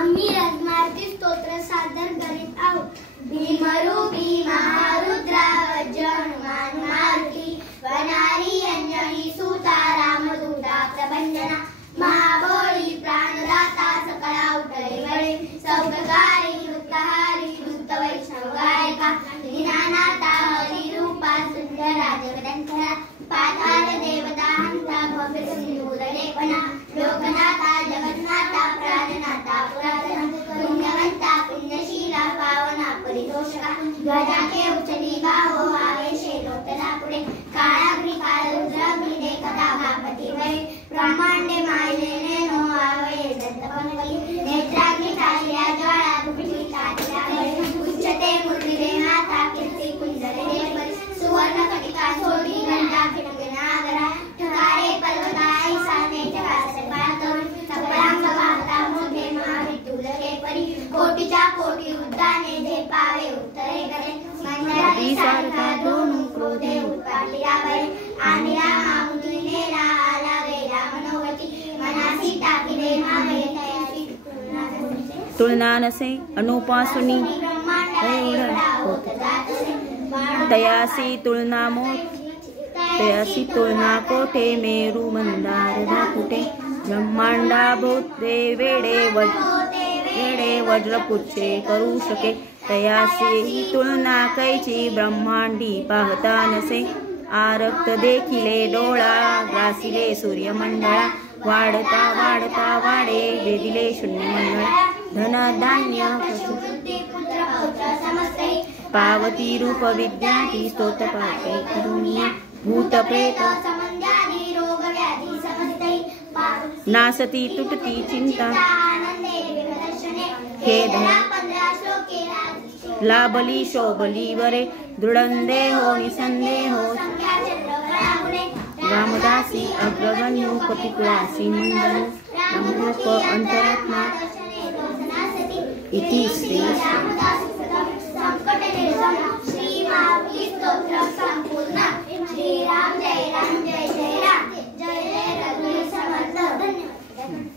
आम्ही रत्नार्थी स्तोत्र सादर करीत आहोत। भीमरूपी महारुद्रा वज्र हनुमान मारुती वनारी अंजनी सुता रामदूता प्रभंजना महाबोळी प्राणदाता सकळा उठले वळे सौभगारी वृत्तहारी वृत्त वैष्णव गायका दीनानाथा हरिरूपा सुंदरा जगदंकरा पाताल देवता हंता भव्य सिंधुदलेपना लोकनाथा जगन्नाथा प्राणनाथा पुरातना पुण्यवंता पुण्यशीला पावना परितोषका ध्वजाके उचली गावो आवेशे लोटला पुढे काळाग्नी काळरुद्राग्नी देखता भापती वै ब्रह्मांडे मायलेने नो आवये दंतपनवली नेत्राग्नी चालिया ज्वाळा दुपटी ताटिया उच्चते मुरलीरे माता कीर्ती कुंजले देवरी सुवर्ण कटिका सोडी घंटा फिटके नागरा ठकारे पर्वताई साने जगासे पातोर सकळांग वाहता मोठे महाविठुलके परी कोटीच्या कोटी उद्दाने जे पावे उत्तरे करे मंडळी सारखा दोन क्रोधे उत्पाटल्या बरे आनिला मामुतीने आला वेला मनोवती मनासी टाकिले मावे तयासी तुलना नसे अनुपासुनी तयासी तुलना मोठ तयासी तुलना कोठे मेरू मंदार धाकुटे ब्रह्मांडा भूते वेडे वज्र पुच्छे करू शके तयासी तुलना कैची ब्रह्मांडी पाहता नसे आरक्त देखिले डोळा ग्रासिले सूर्यमंडळा वाढता वाढता वाढे वेदिले शून्यमंडळ धन धान्य पावती रूप विद्याती स्तोत पाते करुणिया भूत प्रेत नासती तुटती चिंता हे धया लाभली शोभली वरे दृढंदेहो निसंदेहो रामदासी अग्रगण्यो कपिकुलासी मंडलो रामरूप अंतरात्मा इति श्री श्री राम जय राम जय जय राम जय जय रघुवीर समर्थ। धन्यवाद।